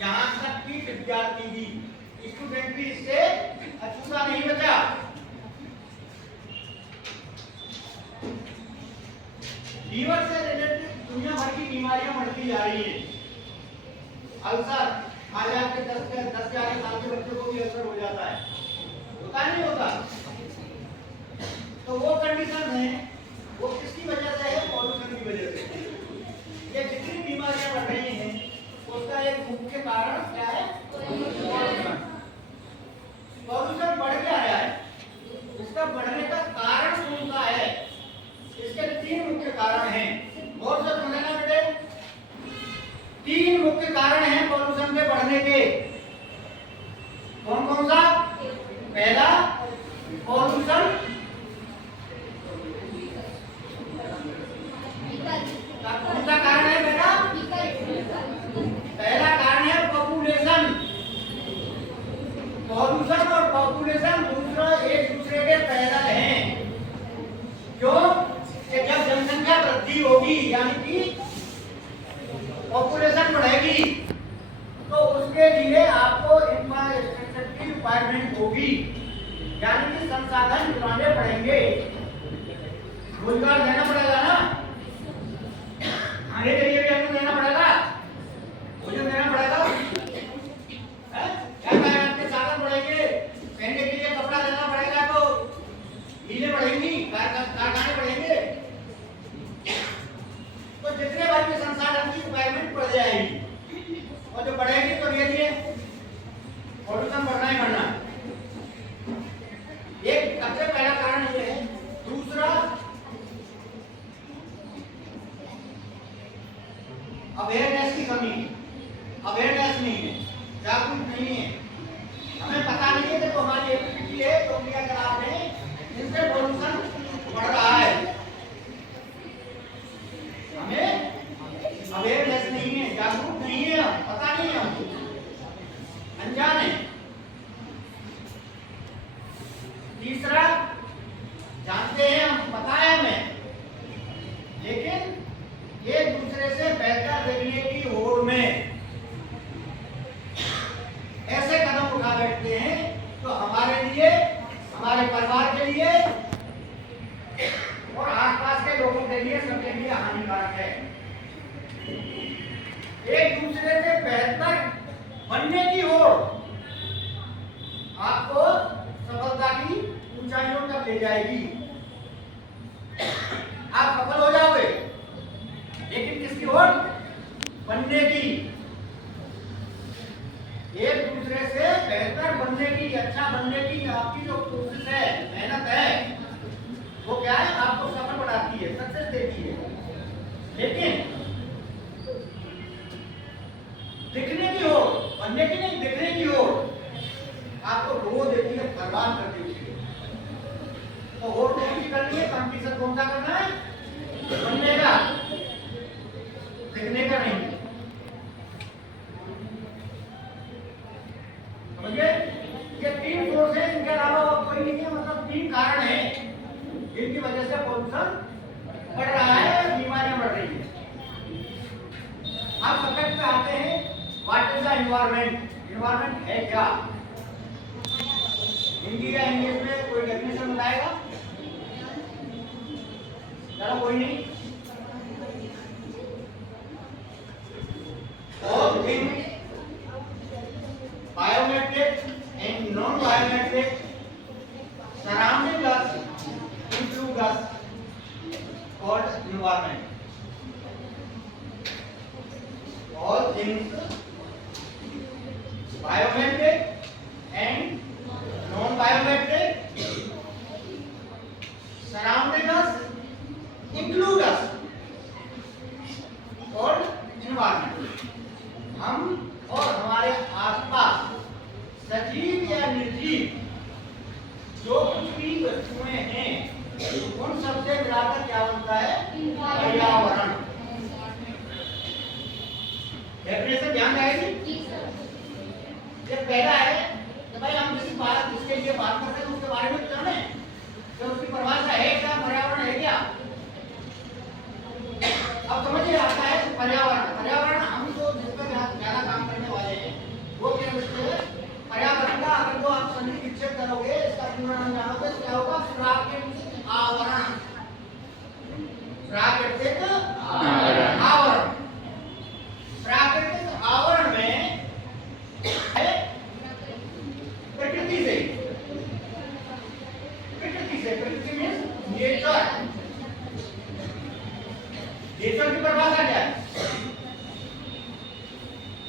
यहाँ तक कि विद्यार्थी भी, स्टूडेंट भी इससे अछूता नहीं बचा। लीवर से रिलेटेड दुनिया भर की बीमारियां बढ़ती जा रही है। अल्सर, आज आपके 10-11 साल के बच्चों को भी अल्सर हो जाता है, होता नहीं होता? तो वो कंडीशन है, वो किसकी वजह से है? पॉल्यूशन की वजह से। ये जितनी बीमारियां बढ़ रही हैं उसका एक मुख्य कारण क्या है? पॉल्यूशन। पॉल्यूशन बढ़ क्या रहा है? इसका बढ़ने का कारण कौन सा है? इसके 3 मुख्य कारण हैं। और से सुनना बेटे, 3 मुख्य कारण हैं पॉल्यूशन के बढ़ने के। कौन कौन सा? पहला, पॉल्यूशन कौन सा कारण है बेटा? पहला कारण है पॉपुलेशन। पॉल्यूशन और पॉपुलेशन दूसरा एक दूसरे के पैरेलल हैं। क्यों? कि जब जनसंख्या वृद्धि होगी यानी कि पॉपुलेशन बढ़ेगी तो उसके लिए आपको इंफ्रास्ट्रक्चर की रिक्वायरमेंट होगी, यानी कि संसाधन जुटाने पड़ेंगे, रोजगार देना पड़ेगा ना, खाने के लिए भी हमें देना पड़ेगा, भोजन देना पड़ेगा, क्या क्या आपके साधन बढ़ेंगे, पहनने के लिए कपड़ा देना पड़ेगा, तो मीलें बढ़ेंगी, कारखाने बढ़ेंगे, तो जितने बार भी संसाधन की रिक्वायरमेंट बढ़ जाएगी और जो बढ़ेगी तो धीरे धीरे पॉल्यूशन बढ़ना ही बढ़ना। एक सबसे पहला कारण ये है। दूसरा, अवेयरनेस की कमी। अवेयरनेस नहीं है, जागरूक नहीं है, हमें पता नहीं है कि तो हमारी एक्टिविटी है तो क्रियाकलाप है जिनसे पॉल्यूशन बढ़ रहा है। हमें अवेयरनेस नहीं है, जागरूक नहीं है, पता नहीं है, हमको अनजान है। तीसरा, जानते हैं हम, पता है हमें, लेकिन एक दूसरे से बेहतर देखने की होड़ में ऐसे कदम उठा बैठते हैं तो हमारे लिए, हमारे परिवार के लिए और आसपास के लोगों के लिए, सबके लिए हानिकारक है। एक दूसरे से बेहतर बनने की होड़ आपको सफलता की ऊंचाइयों तक ले जाएगी। आप सफल हो जाओगे, लेकिन किसकी ओर? बनने की। एक दूसरे से बेहतर बनने की, अच्छा बनने की आपकी जो कोशिश है, मेहनत है, वो क्या है? आपको सफल बनाती है, सक्सेस देती है। लेकिन दिखने की ओर, बनने की नहीं, दिखने की ओर आपको रो देती है, बर्बाद कर देती है। तो और कौन सी करनी है? कंपटीशन कौन सा करना है? बनने का, दिखने का नहीं। समझे? ये 3 सोर्स है, इनके अलावा और कोई नहीं है। मतलब 3 कारण हैं जिनकी वजह से पॉल्यूशन बढ़ रहा है, बीमारियां बढ़ रही है। अब सब्जेक्ट पे आते हैं, what is the environment? Environment है क्या? हिंदी या इंग्लिश में कोई डेफिनेशन बताएगा? चलो कोई नहीं। All things biometric and non-biometric surrounding us include us called environment. All things biometric and non-biometric surrounding us include us called environment. हम और हमारे आसपास सजीव या निर्जीव जो कुछ भी वस्तुएं हैं उन सबसे मिलाकर क्या बनता है? पर्यावरण। डेफिनेशन ध्यान रहेगी। ये पहला है कि भाई हम जिस बात जिसके लिए बात करते हैं उसके बारे में जाने, तो उसकी परिभाषा है क्या? पर्यावरण है क्या? अब समझिए आता है पर्यावरण। पर्यावरण हम जो जिस पर ज्यादा काम करने वाले हैं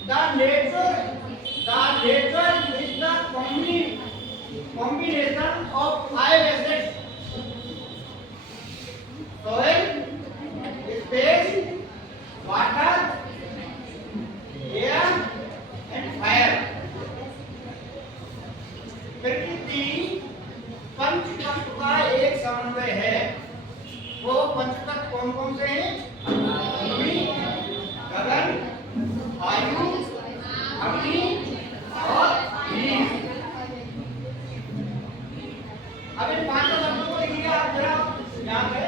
The nature is the combination of five assets: soil, space, water, air and fire. प्रकृति पंचतत्व का एक समन्वय है। वो पंचतत्व कौन कौन से हैं? भूमि, गगन, वायु, अग्नि और बीज। अब इन पांचों तत्वों को देखिए आप जरा यहाँ पे।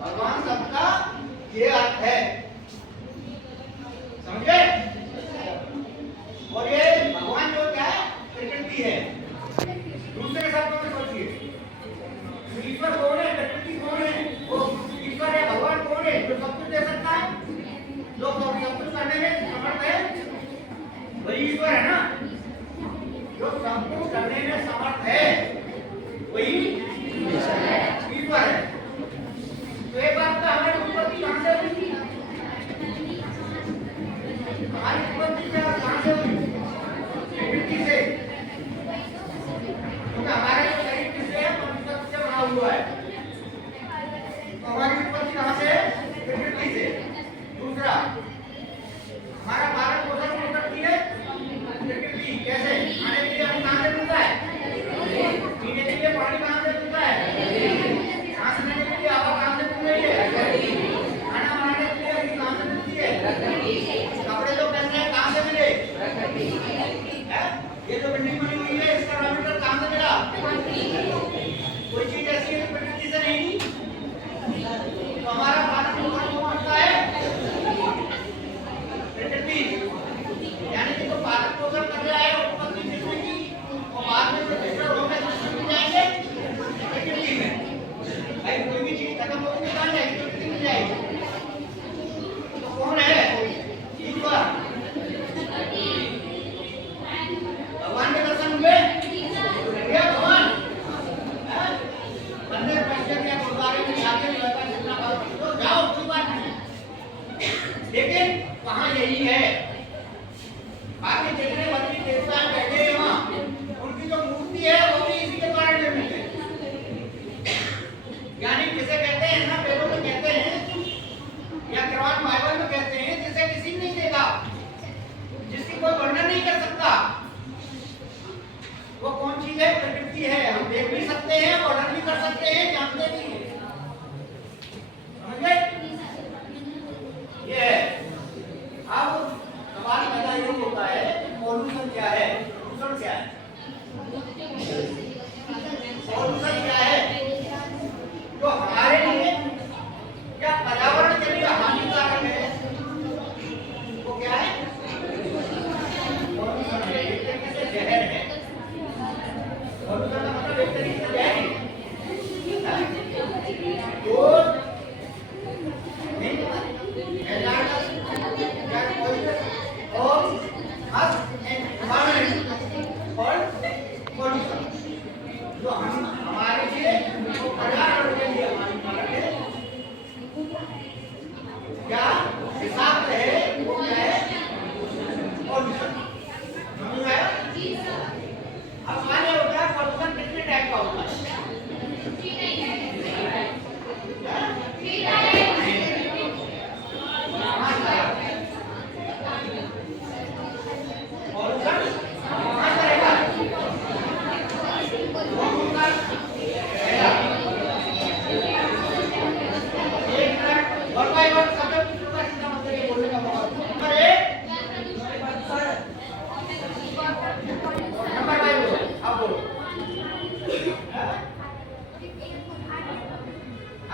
भगवान सबका ये अर्थ है, समझे? और ये भगवान जो क्या है? प्रकृति है। दूसरे शब्दों में सोचिए, ईश्वर कौन है? प्रकृति कौन है?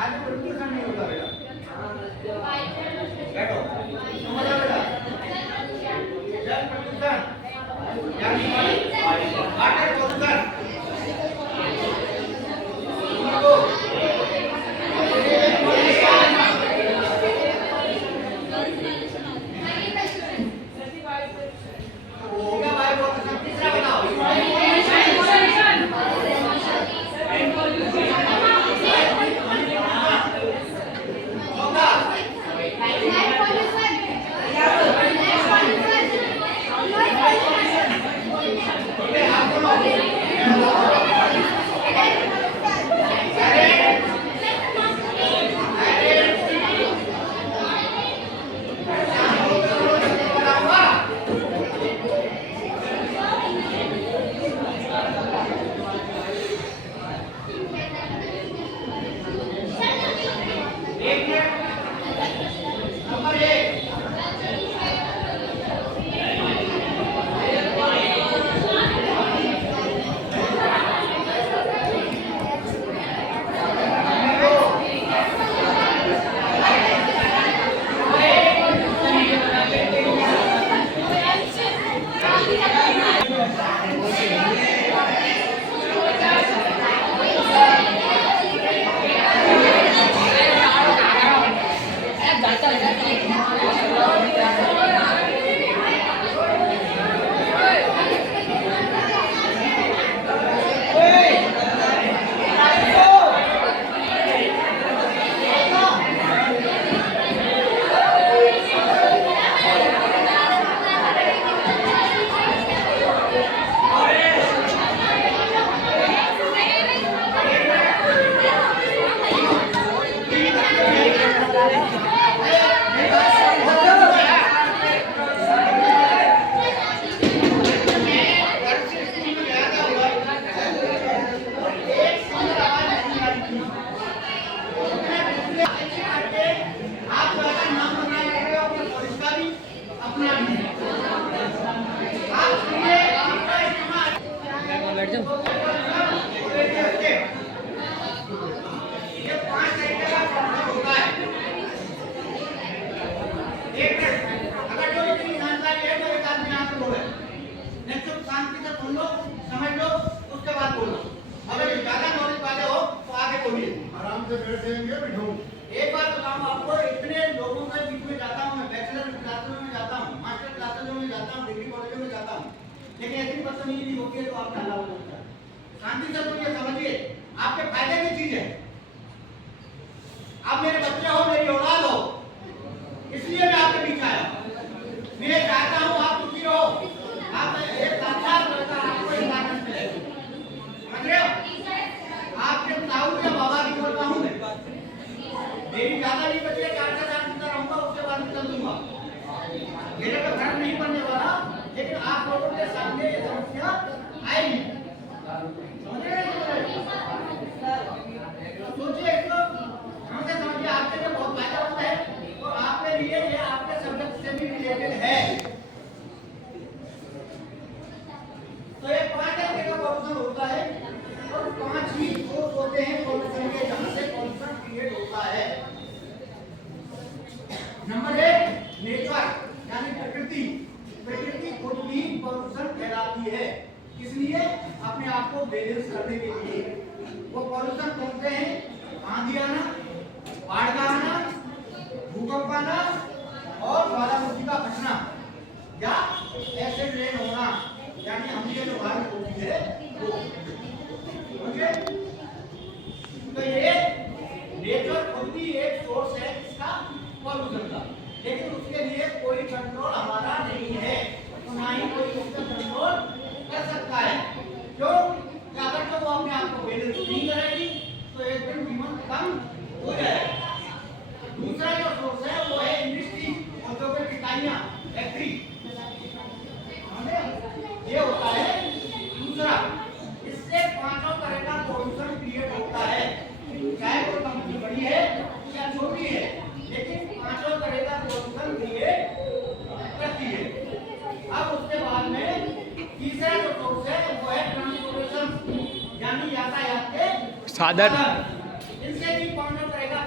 आज प्रदूषण नहीं होता बेटा। बैठो समझ आ बेटा। जल प्रदूषण यानी वाटर प्रदूषण। एक बात बताऊं आपको, इतने लोगों के बीच में जाता हूं मैं, बैचलर क्लासेस में जाता हूं, मास्टर क्लासेस में जाता हूं, डिग्री कॉलेजों में जाता हूं, लेकिन ऐसी बदतमीजी होती है तो आप ढाला हो जाता है। शांति से तो ये समझिए आपके फायदे की चीज है। आप मेरे बच्चे हो, मेरी औलाद हो, इसलिए मैं आपके बीच आया। मैं चाहता हूं आप सुखी रहो। आप एक साक्षात लड़का आपको एक आनंद मिले, समझ रहे हो? आपके ताऊ या बाबा की बोलता हूं मैं, मेरी ज्यादा नहीं बची है, 4 साल रहूंगा, उसके बाद निकल दूंगा। मेरे पे फर्क नहीं पड़ने वाला, लेकिन आप लोगों के सामने ये समस्या आएगी। समझ रहे हैं? सोचिए इसको हमसे समझिए, आपके लिए बहुत फायदेमंद है और आपके लिए ये आपके सब्जेक्ट से भी रिलेटेड है। तो ये 5 तरीके का पॉल्यूशन होता है और 5 ही सोर्स होते हैं पॉल्यूशन के, जहां से पॉल्यूशन क्रिएट होता है। नंबर 1 नेचर यानी प्रकृति। प्रकृति खुद भी पॉल्यूशन कहलाती है, इसलिए अपने आप को बैलेंस करने के लिए। वो पॉल्यूशन कौन से हैं? आंधी आना, बाढ़ का आना, भूकंप आना और ज्वालामुखी का फटना या एसिड रेन होना, यानी हमने जो बारिश होती है वो। ओके, तो ये नेचर खुद भी एक सोर्स है इसका पॉल्यूशन का, लेकिन उसके लिए कोई कंट्रोल हमारा नहीं है, तो ना ही कोई उसका कंट्रोल कर सकता है। क्यों? अगर तो वो अपने आप को बैलेंस नहीं करेगी तो एक दिन जीवन कम हो जाएगा। दूसरा जो सोर्स है वो है इंडस्ट्री, औद्योगिक इकाइयां, फैक्ट्री, ये होता है दूसरा। इससे 5 तरह का पॉल्यूशन क्रिएट होता है, चाहे वो कंपनी बड़ी है या छोटी है, लेकिन 5 तरह का पॉल्यूशन क्रिएट करती है। अब उसके बाद में तीसरा जो सोर्स है वो है ट्रांसपोर्टेशन, यानी यातायात के साधन। इनसे भी 5 तरह का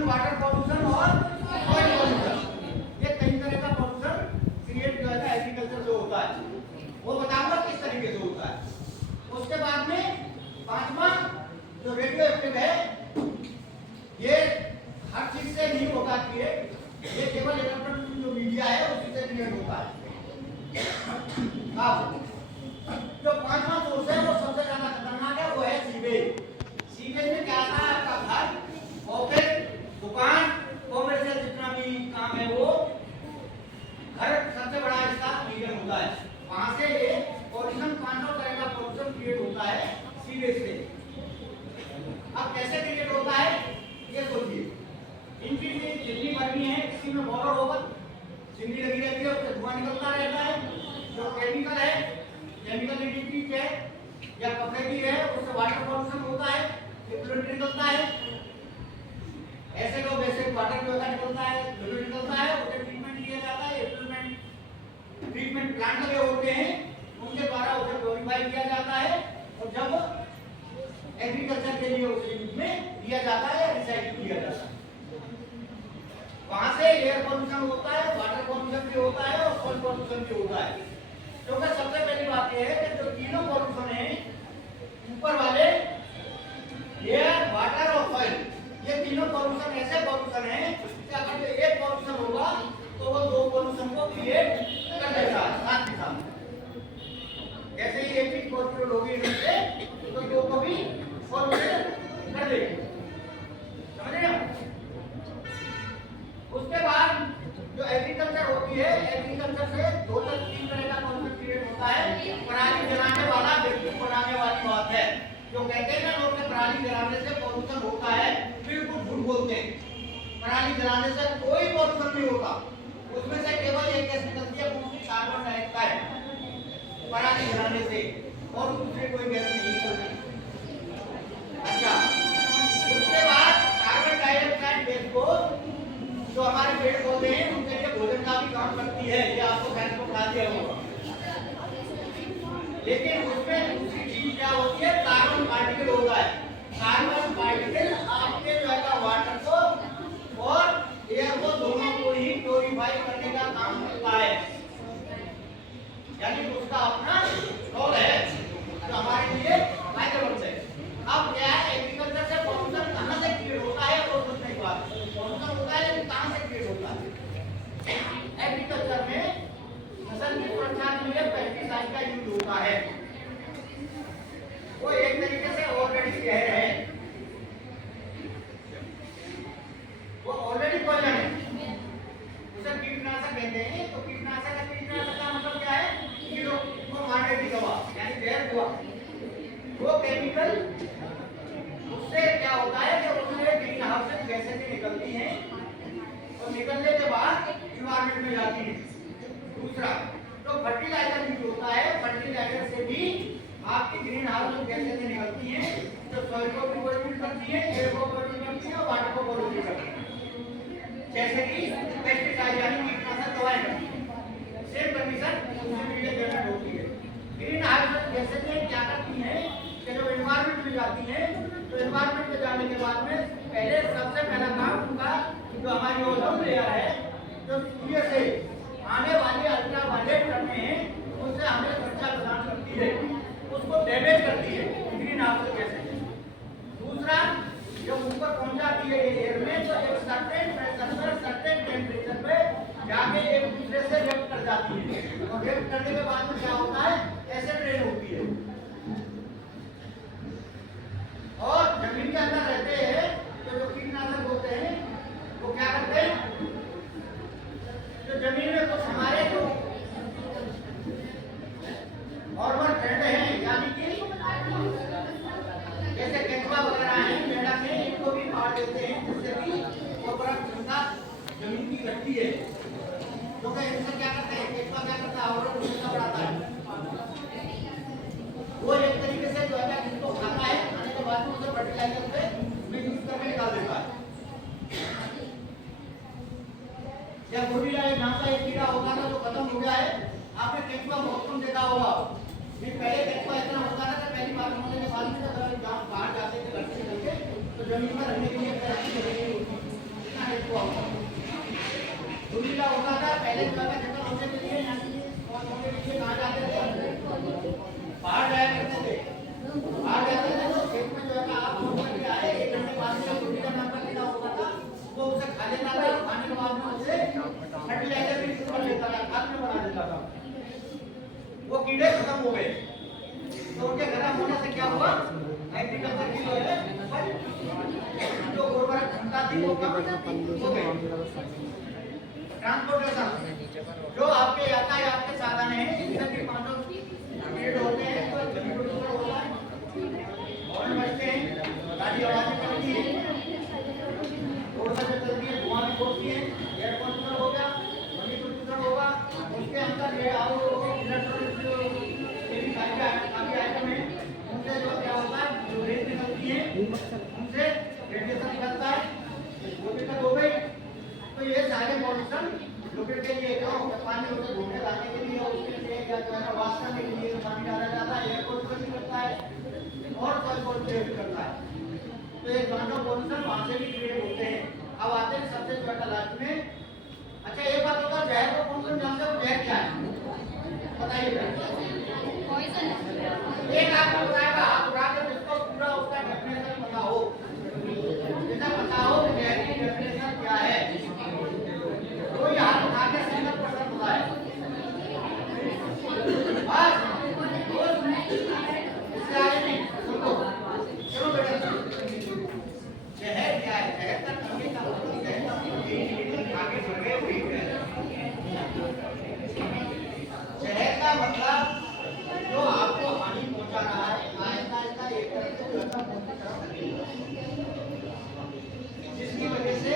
पॉल्यूशन, वाटर पॉल्यूशन और सॉइल पॉल्यूशन, ये कई तरह का पॉल्यूशन क्रिएट जो है एग्रीकल्चर से होता है, वो बताऊंगा किस तरीके से होता है। उसके बाद में पांचवा जो रेडियो एक्टिव है, ये हर चीज से नहीं होता क्रिएट, ये केवल इलेक्ट्रॉनिक जो मीडिया है उसी से क्रिएट होता है। अब जो पांचवा सोर्स है वो सबसे ज्यादा खतरनाक है, वो है सीवेज। सीवेज में क्या आता है, आपका घर, ऑफिस, दुकान, कॉमर्शियल जितना भी काम है वो घर सबसे बड़ा इसका मीडियम होता है, वहां से ये पॉल्यूशन 500 तरह का पॉल्यूशन क्रिएट होता है सीवेज से। अब कैसे क्रिएट होता है ये सोचिए, इनकी जितनी गर्मी है किसी में बॉर्डर होगा, सिंगली लगी रहती है, उससे धुआं निकलता रहता है। जो केमिकल है, केमिकल एडिटिव है या कपड़े की है, उससे वाटर पॉल्यूशन होता है, इफ्लुएंट निकलता है। ऐसे को वैसे वाटर जो है निकलता है, फ्लूइड निकलता है, उसे ट्रीटमेंट किया जाता है। इफ्लुएंट ट्रीटमेंट प्लांट लगे होते हैं, उनके द्वारा उसे प्योरीफाई किया जाता है और जब एग्रीकल्चर के लिए उसे यूज में दिया जाता है या रिसाइकिल किया जाता है। वहां से एयर पॉल्यूशन होता है, वाटर पॉल्यूशन भी होता है और सॉइल पॉल्यूशन भी होता है। क्योंकि सबसे पहली बात यह है कि जो तीनों पॉल्यूशन है ऊपर वाले एयर, वाटर और सॉइल, ये तीनों पॉल्यूशन ऐसे पॉल्यूशन है कि अगर जो एक पॉल्यूशन होगा तो वो दो पॉल्यूशन को क्रिएट कर देगा साथ ही साथ। जैसे ही एक ही पॉल्यूशन होगी इनसे तो दो को भी पॉल्यूशन कर देगी, समझ रहे हो? उसके बाद जो एग्रीकल्चर होती है, एग्रीकल्चर से 2 से 3 तरह का पॉल्यूशन क्रिएट होता है। पराली जलाने वाला व्यक्ति बनाने वाली बात है, जो कहते हैं ना लोग कि पराली जलाने से पॉल्यूशन होता है, बिल्कुल झूठ बोलते हैं। पराली जलाने से कोई पॉल्यूशन नहीं होता, उसमें से केवल एक गैस निकलती है, वो कार्बन डाइऑक्साइड पराली जलाने से, और दूसरी कोई गैस नहीं निकलती। अच्छा, उसके बाद कार्बन डाइऑक्साइड गैस को जो हमारे पेड़ पौधे हैं उनके लिए भोजन का भी काम करती है, ये आपको साइंस को पढ़ा दिया होगा। लेकिन उसमें दूसरी चीज क्या होती है, कार्बन पार्टिकल होता है। कार्बन पार्टिकल आपके जो है वाटर को और एयर को दोनों को ही प्योरीफाई करने का काम करता है, यानी उसका अपना रोल है जो हमारे लिए फायदेमंद है। अब क्या है, एग्रीकल्चर से पॉल्यूशन कहां से क्रिएट होता है वो सोचने की बात है। पॉल्यूशन होता है लेकिन कहां से क्रिएट होता है? एग्रीकल्चर में फसल की सुरक्षा के लिए पेस्टिसाइड का यूज होता है। वो एक तरीके से ऑलरेडी जहर है, वो ऑलरेडी पॉइजन है, उसे कीटनाशक कहते हैं। तो कीटनाशक का मतलब क्या है, कीड़ों को मारने की दवा यानी जहर हुआ। वो केमिकल उससे क्या होता है कि उससे ग्रीन हाउस से गैसें निकलती हैं और निकलने के बाद एनवायरमेंट में जाती है। दूसरा जो फर्टिलाइजर यूज होता है, फर्टिलाइजर से भी आपकी ग्रीन हाउस में गैसें निकलती हैं जो सॉइल को भी पॉल्यूट करती है, एयर को पॉल्यूट करती है और वाटर को पॉल्यूट करती है, जैसे कि पेस्टिसाइड यानी कीटनाशक दवाएं करती है। सेम कंडीशन उससे भी जनरेट होती है। ग्रीन हाउस गैसें क्या करती हैं कि जो एनवायरमेंट में जाती हैं, तो एनवायरमेंट में जाने के बाद में पहले सबसे पहला काम उनका जो हमारी ओजोन लेयर है, जो सूर्य से आने वाले अल्ट्रावायलेट किरणें हैं उनसे हमें सुरक्षा प्रदान करती है, उसको डैमेज करती है ग्रीन हाउस गैसें। दूसरा जब ऊपर पहुंच जाती है एयर में तो एक सर्टेन प्रेशर पर, सर्टेन टेम्परेचर पे जाके एक दूसरे से रिएक्ट कर जाती है, और रिएक्ट करने के बाद में क्या होता है, एसिड रेन होती है और जमीन के अंदर रहते हैं। तो जो कीटनाशक होते हैं वो क्या करते हैं, जो जमीन में कुछ हमारे जो हॉर्मोन ट्रेंड हैं, यानी कि जैसे केंचुआ वगैरह हैं, मेंढक हैं, इनको भी मार देते हैं, जिससे कि वो परत क्षमता जमीन की घटती है। क्योंकि इनसे क्या करते हैं, केंचुआ क्या करता है, हार्मोन क्षमता बढ़ाता है। वो एक तरीके से जो है जिसको खाता है, खाने के बाद में उसे फर्टिलाइजर में यूज करके निकाल देता है। या गोरिल्ला एक नाम का एक कीड़ा होता था जो खत्म हो गया है, आपने केंचुआ बहुत कम देखा होगा। ये पहले केंचुआ इतना होता था कि पहली बार होने के बाद में जब बाहर जाते थे घर से निकल के तो जमीन पर रहने के लिए पैर की जगह नहीं होती, पहले जो है जंगल होने के लिए यहाँ की और होने के लिए कहाँ जाते थे? बाहर जाया करते थे। बाहर जाते थे तो खेत में जो है आप घूम करके आए, 1 घंटे बाद में रोटी का नाम का कीड़ा होता था, वो उसे खा लेता था, खाने के बाद में उसे फर्टिलाइजर भी कर लेता था, खाद में बना देता था। वो कीड़े खत्म हो गए। तो उनके खत्म होने से क्या हुआ? एग्रीकल्चर की जो है जो उर्वरक क्षमता थी वो कम हो गई। ट्रांसपोर्टेशन जो आपके यातायात के साधन है, इनसे भी पांचों पेड़ होते हैं, तो कंप्यूटर होता है, हॉर्न बजते हैं, गाड़ी आवाजें करती है, रोड पर चलती है, धुआं भी छोड़ती है, एयर पॉल्यूशन हो गया, ध्वनि प्रदूषण होगा, उसके अंदर ये आओ इलेक्ट्रॉनिक ये भी काफी आइटम है, उनसे जो क्या होता है, जो रेस निकलती है, उनसे रेडिएशन निकलता है, वो दिक्कत हो गई। तो ये सारे पॉल्यूशन लुब्रिकेट के लिए क्यों पानी उसे घूमने लाने के लिए उसके लिए या जो है वाश करने के लिए पानी डाला जाता है, एयर पॉल्यूशन भी करता है और सॉइल पॉल्यूशन भी करता है। तो ये दोनों पॉल्यूशन वहां से भी क्रिएट होते हैं। अब आते हैं सबसे छोटा लास्ट में। अच्छा एक बात होता है, जहर को कौन कौन जानते हो? जहर क्या है बताइए? एक आपको बताएगा, आप उड़ा कर जिसको पूरा उसका डेफिनेशन पता हो, जितना पता हो जहर की डेफिनेशन क्या है, कोई हाथ उठा के 100% पता है बस इससे आगे नहीं। सुनो चलो बेटा, जहर क्या है? जहर का करने का मतलब जहर का आगे बढ़े हुई है। जहर का मतलब जो आपको हानि पहुंचा रहा है, आहिस्ता आहिस्ता एक तरफ से दूसरा जिसकी वजह से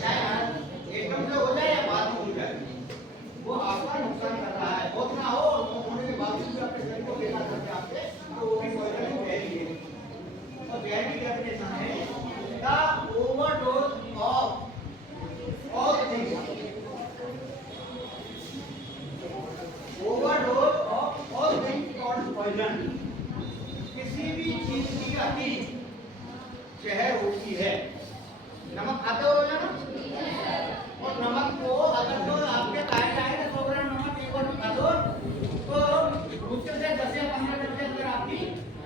चाहे एकदम से हो जाए या बाद में हो जाए, वो आपका नुकसान कर रहा है। बहुत ना हो होने के बावजूद भी आपके शरीर को बेकार करके आपसे, तो वो भी पॉइजन जहर ही है। तो जहर की डेफिनेशन है the overdose of all things, overdose of all things called poison. किसी भी चीज की अति जहर होती है। नमक खाते हो ना, और नमक को अगर तो आपके खाया जाए ना 100 ग्राम नमक एक बार खा दो तो मुश्किल से 10 या 15 दिन के अंदर आपकी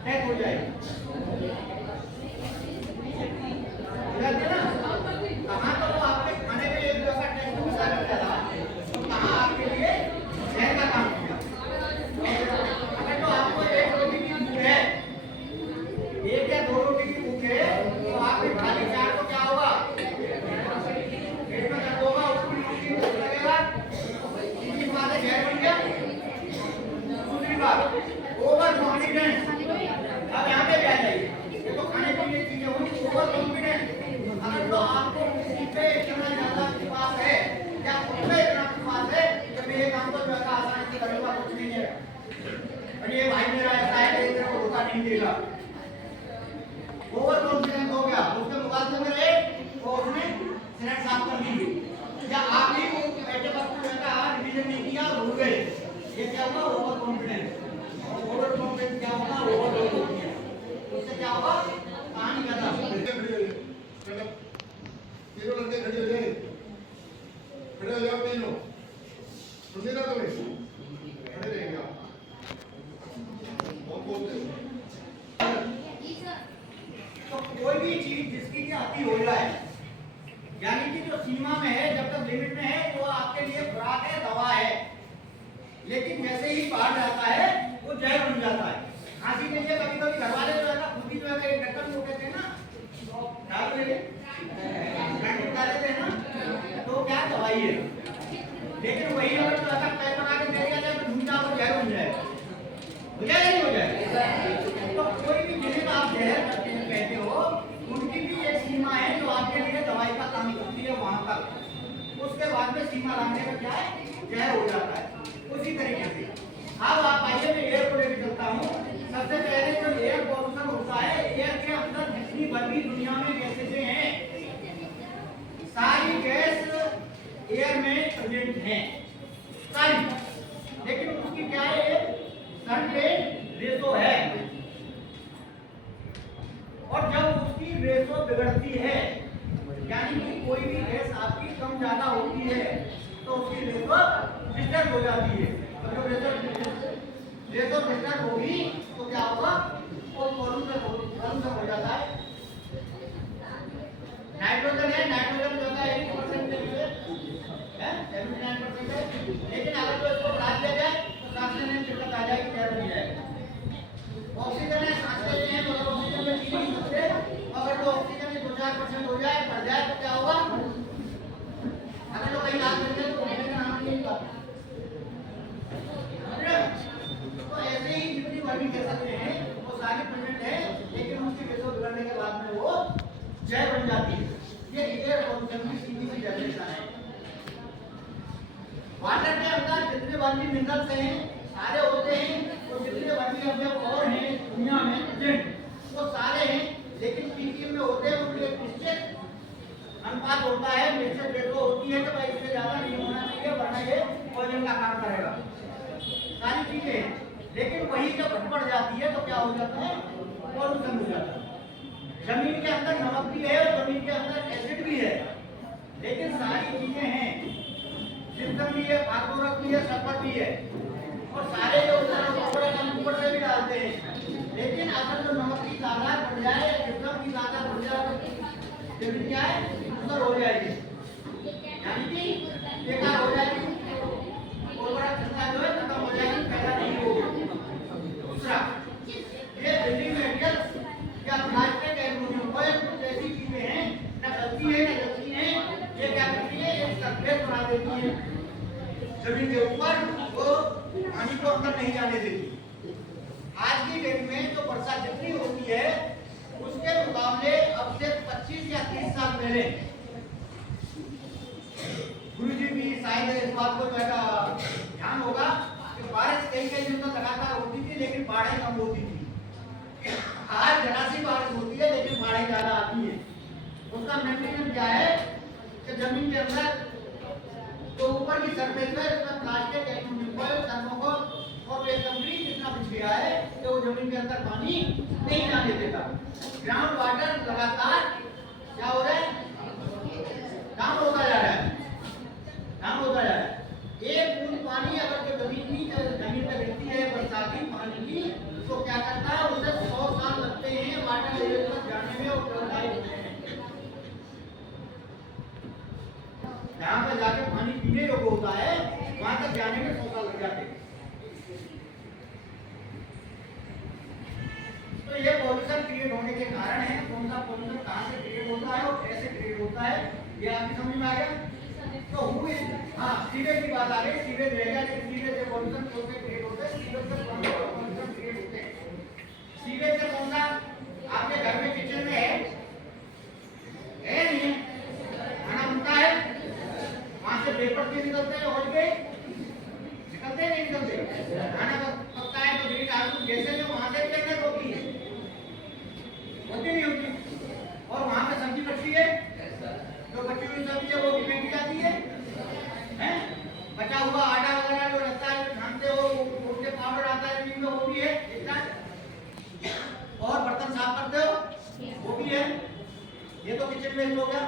डेथ हो जाएगी। कहाँ तो वो आपके खाने में एक जगह टेस्ट बता करता था, तो कहाँ आपके लिए जहर का काम किया। अगर तो आपको एक रोटी की भूख है, 1 या 2 रोटी की भूख है, तो आपके खाली 4 को क्या होगा? पेट में दर्द होगा, उसकी रोटी में लगेगा, तीसरी बात है जहर बन गया। दूसरी बात ओवर कॉन्फिडेंस। अब यहाँ पे भी आ जाइए, ये तो खाने पीने की चीजें हुई। ओवर कॉन्फिडेंस अगर तो आपको किसी पे इतना ज्यादा विश्वास है या खुद पे इतना विश्वास है कि मैं ये काम तो जो है आसानी से करूंगा, कुछ नहीं है, और ये भाई मेरा ऐसा है कि मेरे को धोखा नहीं देगा, ओवर कॉन्फिडेंस हो गया। उसके मुकाबले में एक वो उसने सिलेक्ट साफ कर दी, या आप ही ऐसे वक्त का रिवीजन नहीं किया और भूल गए, ये क्या हुआ? Over confidence. ओवर कॉन्फिडेंस क्या होगा? ओवरलोड हो गया, उससे क्या होगा? कहानी खत्म। तीनों लड़के खड़े हो जाए, खड़े हो जाओ तीनों, सुनिए ना तुम्हें, खड़े रहेंगे आप। बहुत बोलते हो। तो कोई भी चीज जिसकी की अति हो जाए, यानी कि जो सीमा में है, जब तक लिमिट में है, वो आपके लिए खुराक है, दवा है, लेकिन जैसे ही बाहर जाता है वो जहर बन जाता है। खांसी के लिए कभी कभी घर वाले जो है ना खुद ही जो है एक ढक्कन में होते थे ना, डाल लेते डाले थे ना, तो क्या दवाई है, लेकिन वही अगर जो है पैर बना के दे दिया जाए तो भूल जाओ जहर बन जाएगा। हो जाएगा नहीं हो जाएगा? तो कोई भी जिन्हें आप जहर कहते हो, उनकी भी एक सीमा है जो आपके लिए दवाई का काम करती है वहां तक, उसके बाद में सीमा लाने का क्या है? जहर हो जाता है। उसी तरीके से अब आप आइए, मैं एयर को लेकर चलता हूँ। सबसे पहले जो एयर पॉल्यूशन होता है, एयर के अंदर जितनी बड़ी दुनिया में गैसें हैं, सारी गैस एयर में प्रेजेंट हैं सारी, लेकिन उसकी क्या है? एक सर्टेन रेशो है, और जब उसकी रेशो बिगड़ती है, यानी कि कोई भी गैस आपकी कम ज्यादा होती है, तो उसकी रेशो डिस्टर्ब हो जाती है। तो जब रेशो डिस्टर्ब होगी तो क्या होगा, वो पॉल्यूशन हो जाता है। नाइट्रोजन है, नाइट्रोजन जो है 80% है, 79% है, लेकिन अगर तो इसको बढ़ा दिया जाए तो सांस लेने में दिक्कत आ जाएगी, जहर बन जाएगा। ऑक्सीजन है, सांस लेते हैं मगर ऑक्सीजन में जी नहीं सकते, अगर तो ऑक्सीजन 2-4% हो जाए, बढ़ जाए तो क्या होगा, अगर तो कहीं रात मिल जाए तो कहने का नाम नहीं होगा। तो ऐसे ही जितनी वर्मी कह सकते हैं वो सारी प्रेजेंट है, लेकिन उसकी रेशो बिगड़ने के बाद में वो जहर बन जाती है। ये एयर पॉल्यूशन की सीधी सी डेफिनेशन है। वाटर के अंदर जितने वर्मी मिनरल्स हैं सारे होते हैं, और जितने वर्मी अवयव और हैं दुनिया में प्रेजेंट वो सारे हैं, लेकिन पीपीएम में होते हैं, उनके एक निश्चित अनुपात होता है, निश्चित रेशो होती है, तो भाई इससे ज्यादा नहीं होना चाहिए वरना ये पॉइजन का काम करेगा। सारी चीजें, लेकिन वही जब बढ़ जाती है तो क्या हो जाता है, पॉल्यूशन हो जाता है। जमीन के अंदर नमक भी है और जमीन के अंदर एसिड भी है, लेकिन सारी चीजें हैं, जिप्सम भी है, फास्फोरस भी है, सल्फर भी है, और सारे जो ऊपर से भी डालते हैं, लेकिन अगर जो नमक की तादाद बढ़ जाए, जिप्सम की तादाद बढ़ जाए, जमीन क्या है, दूषित हो जाएगी, यानी कि बेकार हो जाएगी, उर्वरक क्षमता जो है खत्म हो जाएगी, पैदा नहीं होगी। दूसरा, ये बिल्डिंग मटेरियल या प्लास्टिक एल्यूमिनियम फॉयल कुछ ऐसी चीजें हैं, न गलती है न गलती है, ये क्या करती है, एक सरफेस बना देती है जमीन के ऊपर, वो पानी को अंदर नहीं जाने देती। आज की डेट में जो वर्षा जितनी होती है उसके मुकाबले अब से 25 या 30 साल पहले, गुरुजी भी शायद इस बात को ध्यान होगा कि बारिश कई दिनों तक लगातार होती थी, लेकिन बाढ़ें कम होती थी। आज जरा सी बारिश होती है लेकिन बाढ़ें ज्यादा आती है। उसका मैकेनिज्म क्या है कि जमीन के अंदर तो ऊपर की सरफेस पर इसमें प्लास्टिक, एल्यूमिनियम फॉयल, थर्मोकोल और ये कंक्रीट इतना बिछ गया है कि वो जमीन के अंदर पानी नहीं जाने देता। ग्राउंड वाटर लगातार क्या हो रहा है, डाउन होता जा रहा है, डाउन होता जा रहा है। एक बूंद पानी अगर जो जमीन पे गिरती है बरसाती पानी की, तो क्या करता है, उसे 100 साल लगते हैं वाटर लेवल तक जाने में और प्योरीफाई होने में। जहाँ पे जाके पानी पीने योग्य होता है वहां तक जाने में 100 साल लग जाते हैं। तो ये पॉल्यूशन क्रिएट होने के कारण है। कौन सा पॉल्यूशन कहाँ से क्रिएट होता है और कैसे क्रिएट होता है, ये आपकी समझ में आ गया। तो हुए, हाँ, सीवेज की बात आ गई। सीवेज रहेगा, लेकिन सीवेज से पॉल्यूशन क्यों से क्रिएट होता है, सीवेज से पॉल्यूशन क्रिएट होते हैं। सीवेज से कौन सा, आपके घर में किचन में है नहीं, खाना बनता है, वहां से पेपर से निकलते हैं, और के निकलते नहीं निकलते, खाना पकता है तो ग्रीन आलू जैसे जो वहां से निकलने होती है, होती नहीं होती। और वहां पे सब्जी बचती है, जो बची हुई सब्जी है वो भी फेंकी जाती है, हैं? बचा हुआ आटा वगैरह जो रहता है, जो छानते हो, उसके पाउडर आता है जमीन में, वो भी है, और बर्तन साफ करते हो वो भी है। ये तो किचन वेस्ट हो गया।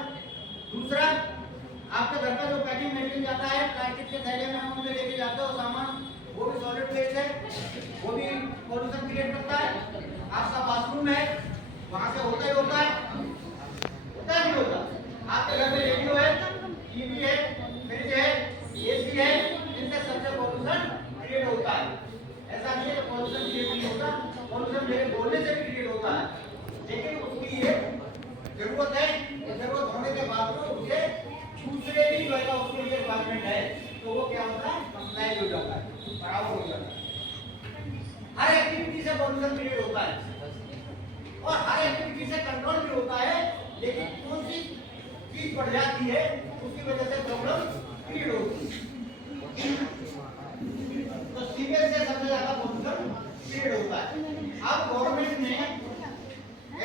दूसरा, आपके घर का जो पैकिंग मटेरियल जाता है प्लास्टिक के थैले में हम लेके जाते हो सामान, वो भी सॉलिड वेस्ट है, वो भी पॉल्यूशन क्रिएट करता है। आपका बाथरूम है, वहां से होता ही होता है, होता नहीं होता। आपके घर में रेडियो है, टीवी है, फ्रिज है, एसी है, इनसे सबसे पॉल्यूशन क्रिएट होता है। ऐसा नहीं है कि पॉल्यूशन क्रिएट नहीं होता, पॉल्यूशन मेरे बोलने से भी क्रिएट होता है, लेकिन उसकी ये जरूरत है, जरूरत होने के बाद में उसे दूसरे भी जो है उसके लिए रिक्वायरमेंट है, तो वो क्या होता है, कंप्लाई हो जाता है, बराबर हो जाता है। हर एक्टिविटी से पॉल्यूशन क्रिएट होता है और हर एक्टिविटी से कंट्रोल भी होता है, लेकिन कौन सी चीज बढ़ जाती है उसकी वजह से प्रॉब्लम क्रिएट होती है। तो सीवेज से सबसे ज्यादा पॉल्यूशन क्रिएट होता है। अब गवर्नमेंट ने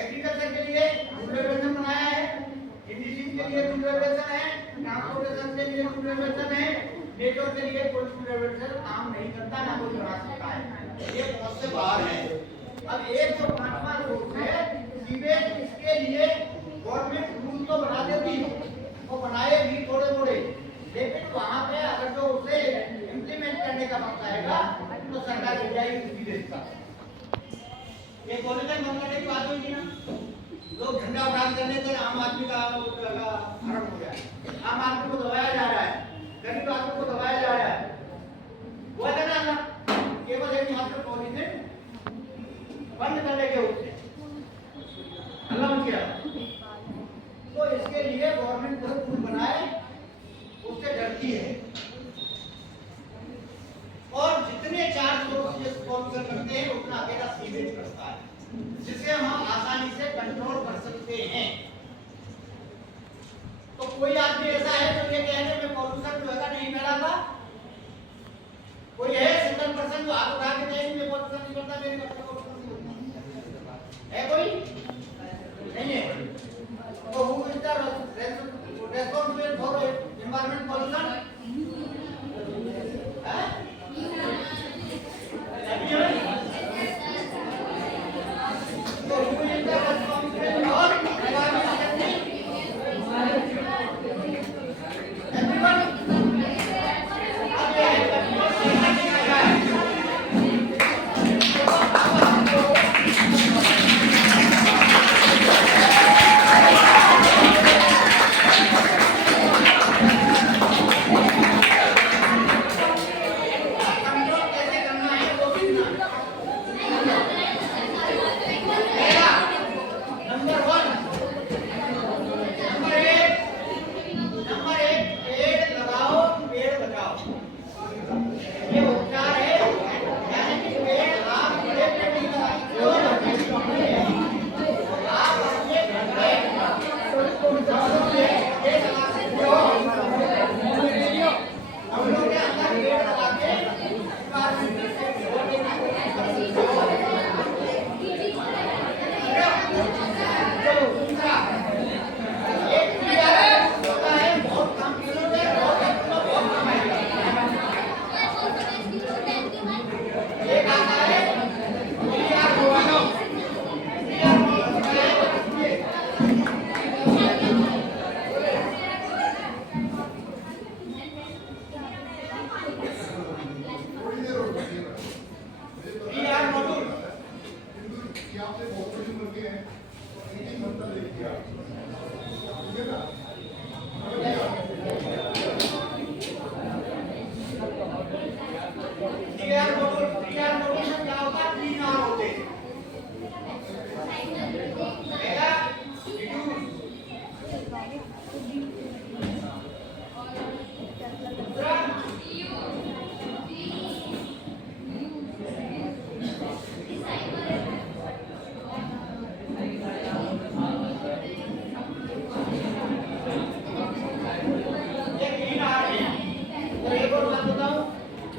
एग्रीकल्चर के लिए रूल रेगुलेशन बनाया है, इंडस्ट्री के लिए रूल रेगुलेशन है, ट्रांसपोर्टेशन के लिए रूल रेगुलेशन है, नेचर के लिए कोई रूल रेगुलेशन काम नहीं करता, ना कोई बना सकता है, ये बहुत से बाहर है। अब एक जो 5वां रूल है सीवेज, इसके लिए गवर्नमेंट रूल तो बना देती है, वो बनाए भी थोड़े थोड़े, लेकिन वहां पे अगर टाइम बंद करने की बात हुई थी ना, लोग झंडा उठान करने थे, आम आदमी का हरण हो गया, आम आदमी को दबाया जा रहा है, गरीब आदमी को दबाया जा रहा है, वो है ना अल्लाह केवल एक मात्र पॉलिसी बंद करने के उससे अल्लाह किया। तो इसके लिए गवर्नमेंट जो रूल बनाए उससे डरती है, और जितने चार्ज लोग ये स्पॉन्सर करते हैं उतना अकेला सीवेज करता है, जिसे हम आसानी से कंट्रोल कर सकते हैं। तो कोई आदमी ऐसा है जो ये कहने में पॉल्यूशन जो है नहीं फैलाता, कोई है सिंगल पर्सन जो हाथ उठा के कहे मैं पॉल्यूशन नहीं करता, मेरे घर का पॉल्यूशन नहीं होता, है कोई? नहीं है। तो who is the responsible for environment pollution? है? तो who is the responsible for environment safety? Everyone?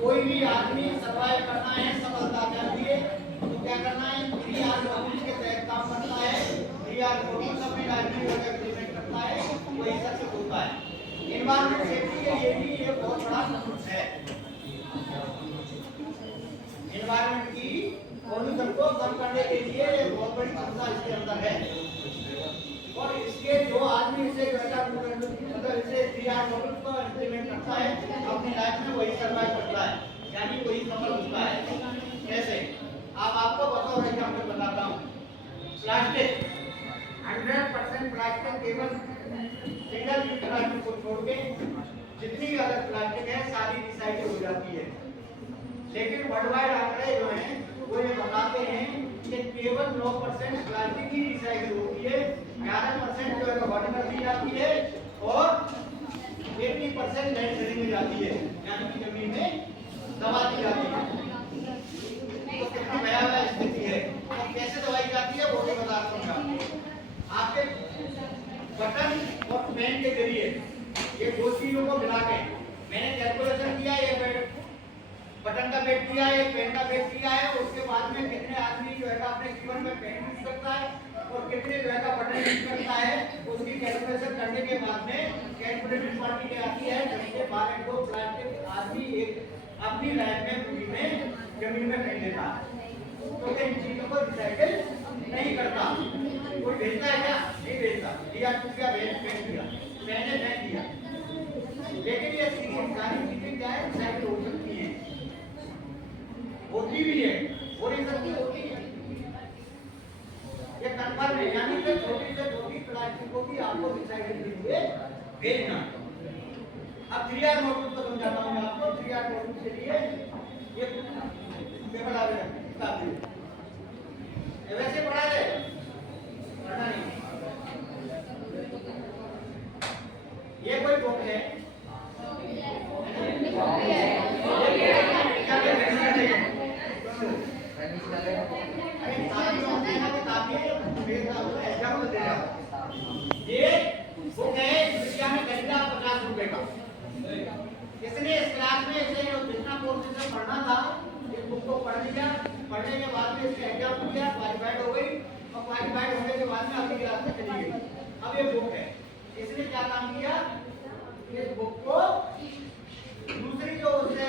कोई भी आदमी सर्वाइव करना है सफलता के लिए तो क्या करना है? 3R मॉड्यूल के तहत काम करना है। 3R मॉड्यूल अपनी लाइब्रेरी वगैरह इम्प्लीमेंट करता है, वही सक्सेस होता है। एनवायरमेंट सेफ्टी के लिए भी ये बहुत बड़ा सोर्स है। एनवायरमेंट की पॉल्यूशन को कम करने के लिए ये बहुत बड़ी क्षमता इसके अंदर है, और इसके जो आदमी इसे मतलब इसे 3R मॉड्यूल को इम्प्लीमेंट करता है अपनी लाइफ में, वही सर्वाइव करता है, यानी वही सफल होता है। कैसे? आपको बताओ, एग्जांपल बताता हूँ। प्लास्टिक 100% प्लास्टिक केवल सिंगल यूज प्लास्टिक को छोड़ के जितनी भी अदर प्लास्टिक है सारी रिसाइकिल हो जाती है। लेकिन वर्ल्ड वाइड आंकड़े जो हैं वो ये बताते हैं कि केवल 9% प्लास्टिक ही रिसाइकिल होती है, 11% जो है वाटर में दी जाती है, और 80% लैंड फिलिंग में जाती है, यानी कि जमीन में दबा दी जाती है। तो कितनी भयावह स्थिति है। तो कैसे दबाई जाती है वो भी बताता हूँ। आपके बटन और पेन के जरिए ये दो चीजों को मिला के मैंने कैलकुलेशन किया, ये बटन का वेट किया है, पेन का वेट किया है, उसके बाद में कितने आदमी जो है अपने जीवन में पेन यूज करता है और कितने जो है बटन यूज करता है, उसकी कैलकुलेशन करने के बाद में कैलकुलेटेड पार्टी क्या आती है, जिसके 12 को प्लास्टिक आदमी एक अपनी लाइफ में पूरी में जमीन में फेंक देता है। तो इन चीजों को रिसाइकिल नहीं करता। कोई भेजता है क्या? नहीं भेजता। दिया टूट गया, फेंक दिया, मैंने फेंक दिया। लेकिन ये सारी चीजें क्या है, रिसाइकिल हो सकती है, होती भी है, हो नहीं सकती, होती है। आपको रिसाइकलिंग के लिए भेजना। अब 3R मॉड्यूल को समझाता हूं मैं आपको। 3R मॉड्यूल के लिए ये पेपर आवेदन किताब दे वैसे पढ़ा है पढ़ना नहीं। ये कोई बुक है ये बुक है जिसका मैं खरीदा 50 रुपए का। इसने इस क्लास में इसे जितना कोर्स इसे पढ़ना था इस बुक को पढ़ लिया। पढ़ने के बाद में इसका एग्जाम दिया, क्वालिफाइड हो गई और क्वालिफाइड होने के बाद में अगली क्लास में चली गई। अब ये बुक है, इसने क्या काम किया, इस बुक को दूसरी जो उसने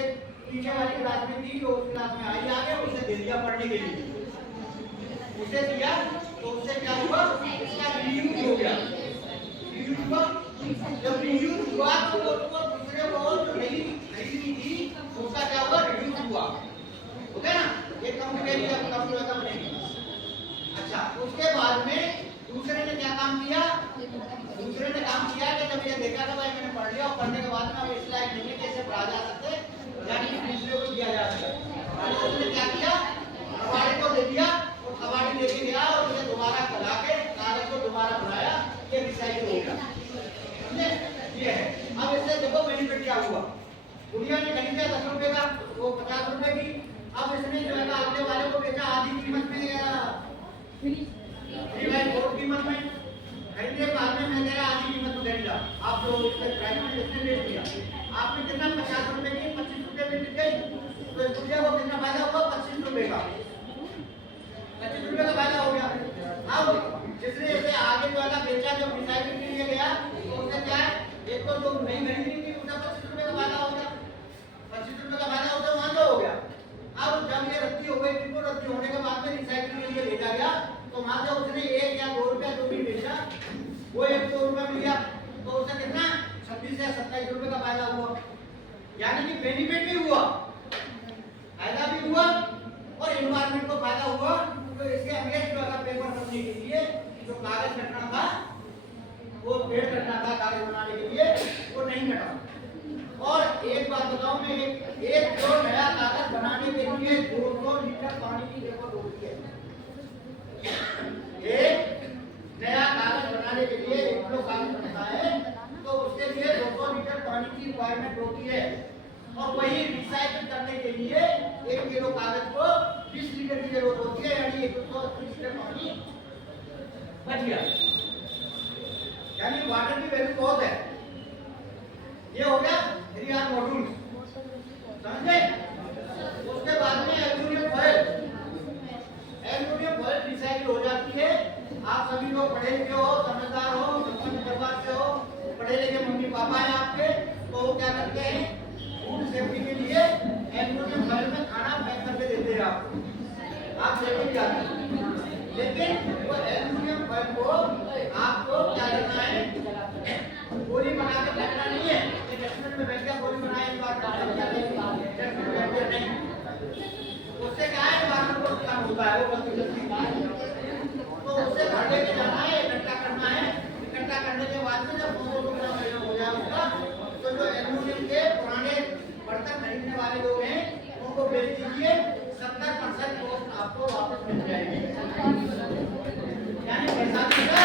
पीछे वाली क्लास में थी जो उस क्लास में आई आगे उसे दे दिया पढ़ने के लिए। उसे दिया तो उससे क्या हुआ, इसका रीयूज हो गया। रीयूज हुआ, जब रीयूज हुआ तो वो उसको दूसरे को जो नहीं खरीदनी थी उसका क्या हुआ, रिड्यूस हुआ। हो गया ना, ये कम बनेगी अब कम ज्यादा बनेगी। अच्छा, उसके बाद में दूसरे ने क्या काम किया, दूसरे ने काम किया कि जब ये देखा कि भाई मैंने पढ़ लिया और पढ़ने के बाद में अब इस लायक नहीं है कैसे पढ़ा जा सकते, यानी कि दूसरे को दिया जा सकता। उसने क्या किया, कबाड़ी को दे दिया और कबाड़ी लेके गया और उसे दोबारा कला के कागज को दोबारा बनाया, ये रिसाइकिल हो गया। समझे, ये है। अब इससे देखो बेनिफिट क्या हुआ, दुनिया ने खरीदा 10 रुपए का, वो 50 रुपए की। अब इसने जो है अगले वाले को बेचा आधी कीमत में, फ्री भाई बहुत कीमत में खरीदने के बाद में मैं कह रहा आधी कीमत में खरीदा। आप जो उसके प्राइस में कितने बेच दिया आपने, कितना 50 रुपए की 25 रुपए में बिक गई, तो इस दुनिया को कितना फायदा हुआ, 25 रुपए का, 25 रुपए का फायदा हो गया। अब जिसने इसे आगे जो है बेचा, जब रिसाइकिल के लिए गया तो उसने क्या है, एक तो जो नहीं खरीदनी थी उसका 25 रुपए का फायदा हो गया, 25 रुपए का फायदा होता वहां तो हो गया। अब जब ये रद्दी हो गई, बिल्कुल रद्दी होने के बाद में रिसाइकिल के लिए भेजा गया तो वहां से उसने 1 या 2 रुपया जो भी बेचा वो 1-2 रुपया मिल गया, तो उससे कितना 26 या 27 रुपए का फायदा हुआ। यानी कि बेनिफिट भी हुआ, फायदा भी हुआ और एनवायरनमेंट को फायदा हुआ। तो इसके अगेंस्ट जो अगर पेपर बनने के लिए जो कागज कटना था, वो पेड़ कटना था कागज बनाने के लिए, वो नहीं कटा। और एक बात बताऊं मैं, एक जो नया कागज बनाने के लिए 200 लीटर पानी की जरूरत होती है। एक नया कागज बनाने के लिए 1 किलो कागज बनता है तो उसके लिए 200 लीटर पानी की रिक्वायरमेंट होती है। और वही रिसाइकिल करने के लिए 1 किलो कागज को 20 लीटर की जरूरत होती है, यानी 130 लीटर पानी बच गया। यानी वाटर की वैल्यू बहुत है। ये हो गया 3R मॉड्यूल, समझे। उसके बाद में aluminium foil, aluminium foil recycle हो जाती है। आप सभी लोग पढ़े लिखे हो, समझदार हो, बचपन परिवार से हो, पढ़े लिखे मम्मी पापा हैं आपके, तो वो क्या करते हैं, फूड सेफ्टी के लिए एल्यूमिनियम फॉइल में खाना पैक करके देते हैं आपको, आप लेके जाते हैं। लेकिन वो एल्यूमिनियम फॉइल को आपको क्या करना है, गोली बना के फेंकना नहीं है। डस्टबिन में फेंक दिया, गोली बनाए एक बार डस्टबिन में फेंक दिया नहीं, उससे क्या है बाहर को नुकसान होता है, वो गलती तो उससे घर लेके जाना है, इकट्ठा करना है। इकट्ठा करने के बाद में जब 200 रुपये हो जाए उसका, तो जो एल्यूमिनियम के पुराने बर्तन खरीदने वाले लोग हैं उनको बेच दीजिए, 70% कॉस्ट आपको वापस मिल जाएगी, यानी पैसा मिलेगा।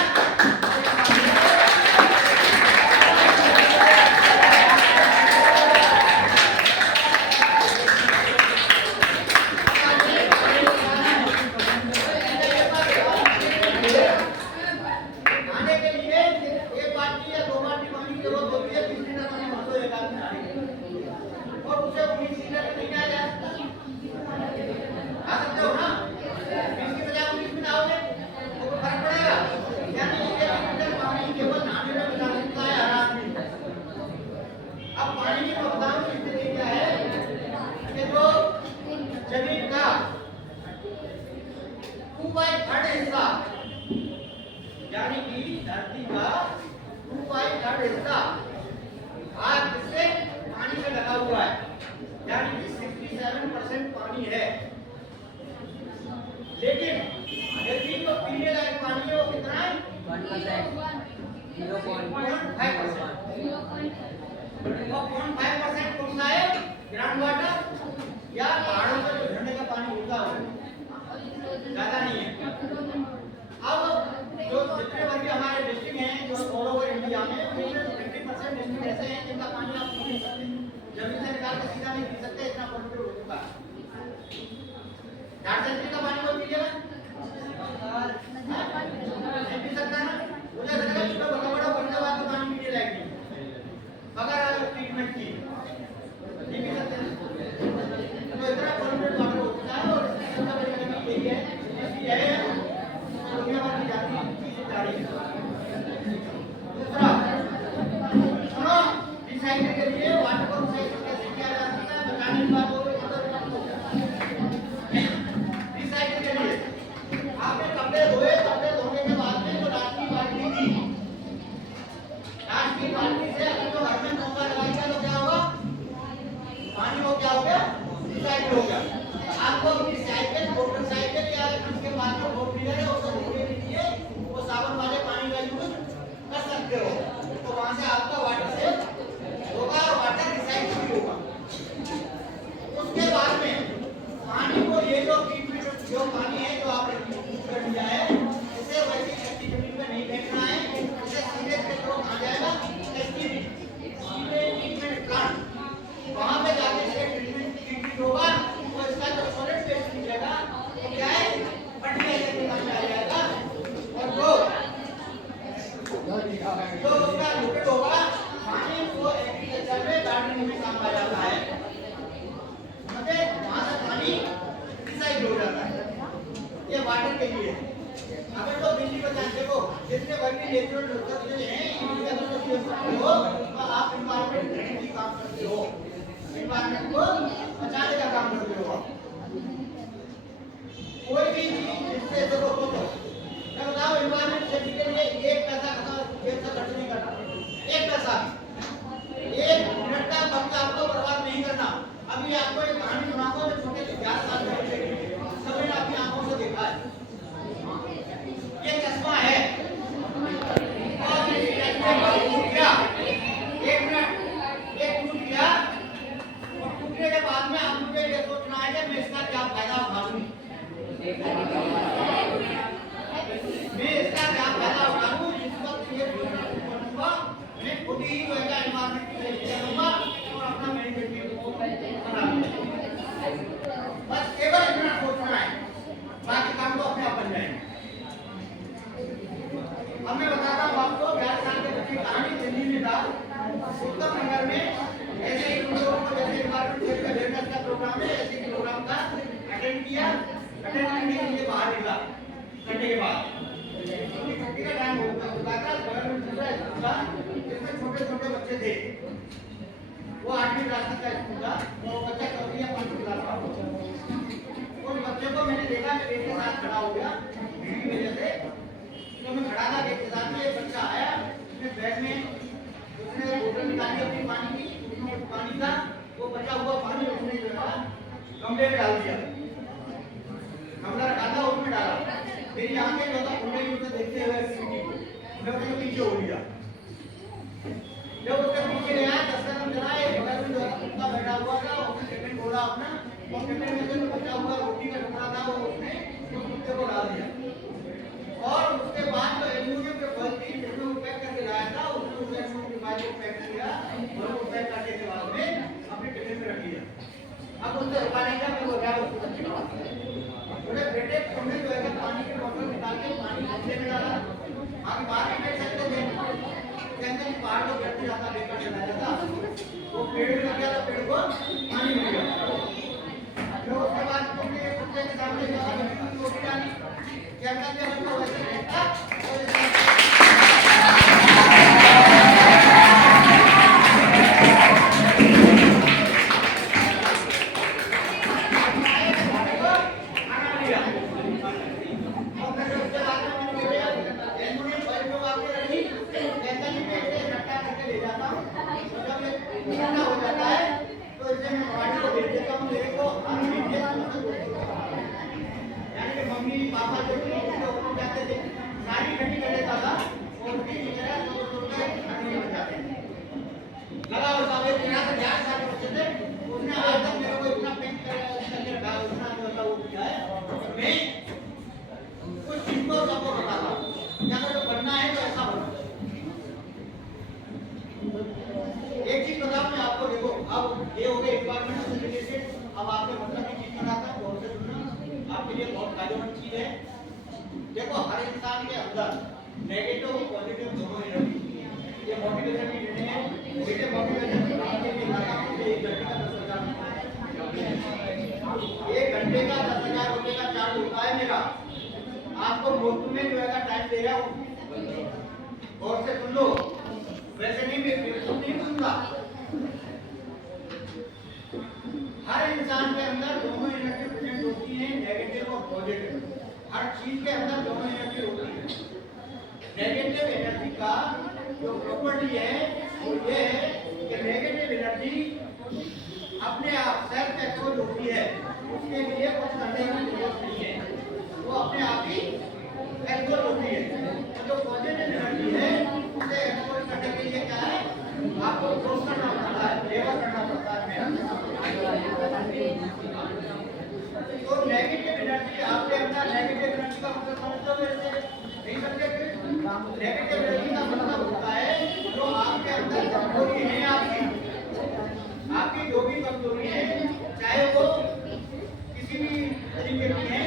यानी कि धरती का 2/3 हिस्सा भाग से पानी से ढका हुआ है, यानी कि 67% पानी है। लेकिन धरती को पीने लायक पानी है वो कितना है, 1%। 5% कौन सा है? ग्राउंड वाटर या पहाड़ों पर जो झरने का पानी होता है, ज्यादा नहीं है। अब जो जितने वर्ग हमारे डिस्ट्रिक्ट हैं जो ऑल ओवर इंडिया में, उनमें 50% डिस्ट्रिक्ट ऐसे हैं जिनका पानी आप पी नहीं सकते, जमीन से निकाल के सीधा नहीं पी सकते, इतना पॉल्यूटेड हो चुका है। 4 सेंचुरी का पानी कोई पीजिएगा नहीं पी सकता ना, मुझे लगता है कि बड़ा बड़ा बनने वाला पानी पीने लायक नहीं, अगर ट्रीटमेंट की नहीं पी सकते। तो इतना पॉल्यूटेड वाटर होता है और इसकी सबसे बड़ी कमी यही है कि यह दुनिया भर की जाती है चीजें जा रही है। दूसरा सुनो, रिसाइकल के लिए वाटर को रिसाइकल कैसे किया जा सकता है, बताने की बात हो गई। रिसाइकल के लिए आपने कपड़े धोए, कपड़े धोने के बाद में जो रात की बाल्टी थी, रात की बाल्टी से अगर जो घर में मौका लगाएगा तो क्या होगा, पानी को क्या हो गया, रिसाइकल हो गया। आपको रिसाइकल मोटरसाइकिल या उसके बाद में फोर व्हीलर है उसको धोने के लिए वो साबुन वाले पानी का यूज कर सकते हो, तो वहां से आपका वाटर सेव होगा और वाटर रिसाइकल भी होगा। उसके बाद में पानी को ये जो ट्रीटमेंट जो पानी है जो आपने यूज कर लिया है, इसे वैसी कच्ची जमीन में नहीं फेंकना है, इसे सीधे से जो आ जाएगा एसटीपी सीवेज ट्रीटमेंट प्लांट, वहां पे जाके इसके ट्रीटमेंट होगा। तो इसका जो सॉलिड वेस्ट निकलेगा वो क्या है, फर्टिलाइजर के काम में आ जाएगा, और जो उसका लिक्विड होगा पानी वो एग्रीकल्चर में गार्डनिंग में काम आ जाता है, मतलब वहां से पानी रिसाइकल हो जाता है। ये वाटर के लिए अगर तो बिजली बचाने, देखो जितने वर्ग नेचुरल रिसोर्सेज हैं इनके अगर तो यूज करते हो तो आप एनवायरनमेंट फ्रेंडली काम करते हो, एनवायरनमेंट को बचाने का काम करते हो। कोई भी चीज जिससे देखो तो मैं बताऊं एनवायरनमेंट सेफ्टी के लिए 1 पैसा खर्च नहीं करना, 1 पैसा, 1 मिनट का वक्त आपको बर्बाद नहीं करना। अभी आपको एक कहानी सुनाऊंगा, मैं छोटे से 11 साल के बच्चे की, सभी ने अपनी आंखों से देखा है। ये चश्मा है और इस चश्मे को टूट गया, 1 मिनट ये टूट गया, और टूटने के बाद में आप मुझे ये सोचना है कि मैं इसका क्या फायदा उठाऊं, मैं इसका क्या फायदा उठाऊं। इस वक्त ये सोचूंगा मैं खुद ही जो है एनवायरनमेंट को सेफ करूंगा और अपना मैनेजमेंट को बनाऊंगा। बस केवल इतना सोचना है, बाकी काम तो अपने आप बन जाएंगे। अब मैं बताता हूँ आपको 11 साल के बच्चे कहानी दिल्ली में था, उत्तम नगर में ऐसे ही उन लोगों को जैसे एनवायरनमेंट अवेयरनेस का प्रोग्राम है, ऐसे प्रोग्राम का अटेंड किया, अटेंड करने के लिए बाहर निकला संडे के बाद, छुट्टी का टाइम होता था, गवर्नमेंट स्कूल था जिसमें छोटे छोटे बच्चे थे, वो 8वीं क्लास तक का स्कूल था, वो बच्चा 4वीं या 5वीं क्लास का। उन बच्चों को मैंने देखा, मैं बेटे के साथ खड़ा हो गया भीड़ की वजह से, तो मैं खड़ा था बेटे के साथ में, एक बच्चा आया, उसने बैग में उसने बोतल निकाली अपनी पानी की, उसमें पानी था, वो बचा हुआ पानी उसने जो है गमले में डाल दिया, गमला रखा था उसमें डाला, मेरी आंखें जो था खुले ही उसे देखते हुए एक्टिविटी को मैं उसके पीछे हो गया। जब उसके पीछे गया 10 कदम चला, एक बगल में जो है कुत्ता बैठा हुआ था, उसने टिफिन खोला अपना, और टिफिन में से जो बचा हुआ रोटी का टुकड़ा था वो उसने उस कुत्ते को डाल दिया, और उसके बाद जो एल्यूमिनियम के फॉइल थी जिसमें वो पैक करके लाया था, उसने उस एल्यूमिनियम के फॉइल को पैक किया और वो पैक करने के बाद में अपने टिफिन में रख दिया। अब उससे रुका नहीं था, मैं वो गया उसको बच्चे के पास, बोले बेटे तुमने जो है पानी की बोतल निकाल के पानी गमले में डाला, आगे बाहर नहीं बैठ सकते थे, कहते हैं बाहर तो बैठते जाता, बेकार चला जाता, वो पेड़ में लग गया तो पेड़ को पानी मिल गया। फिर उसके बाद तुमने कुत्ते के सामने रोटी डाली, क्या करते हैं बच्चा वैसे रहता, पापा जो थे वो कहते थे सारी ठंडी कर देता था और उनकी जो है एक चीज बताऊं मैं आपको, देखो अब ये हो गए एनवायरमेंट से रिलेटेड। अब आपने मतलब की चीज बनाता है, गौर से सुनना, आपके लिए बहुत फायदेमंद चीज है। देखो हर इंसान के अंदर नेगेटिव और पॉजिटिव दोनों एनर्जी होती है। ये मोटिवेशन की ट्रेनिंग है, बेटे मोटिवेशन आपके लिए खाता हूं, मुझे 1 घंटे का 10,000 1 घंटे का 10,000 रुपए का चार्ज होता है मेरा। आपको मुफ्त में जो है टाइम दे रहा हूं, गौर से सुन लो, वैसे नहीं मैं बिल्कुल नहीं सुनूंगा। हर इंसान के अंदर दोनों एनर्जी प्रेजेंट होती है, नेगेटिव और पॉजिटिव। हर चीज के अंदर दोनों एनर्जी होती है। नेगेटिव एनर्जी का जो प्रॉपर्टी है वो ये है कि नेगेटिव एनर्जी अपने आप सेल्फ एक्सपोज होती है, उसके लिए कुछ करने की जरूरत नहीं है, वो अपने आप ही एक्सपोज होती है। और जो पॉजिटिव एनर्जी है उसे एक्सपोज करने के लिए क्या है, आपको फोर्स करना पड़ता है, लेबर करना पड़ता है। तो नेगेटिव एनर्जी आपके अंदर, नेगेटिव एनर्जी का मतलब समझते हो मेरे से? नहीं समझे? नेगेटिव एनर्जी का मतलब होता है जो आपके अंदर कमजोरी है, आपकी जो भी कमजोरी है, चाहे वो किसी भी तरीके की है,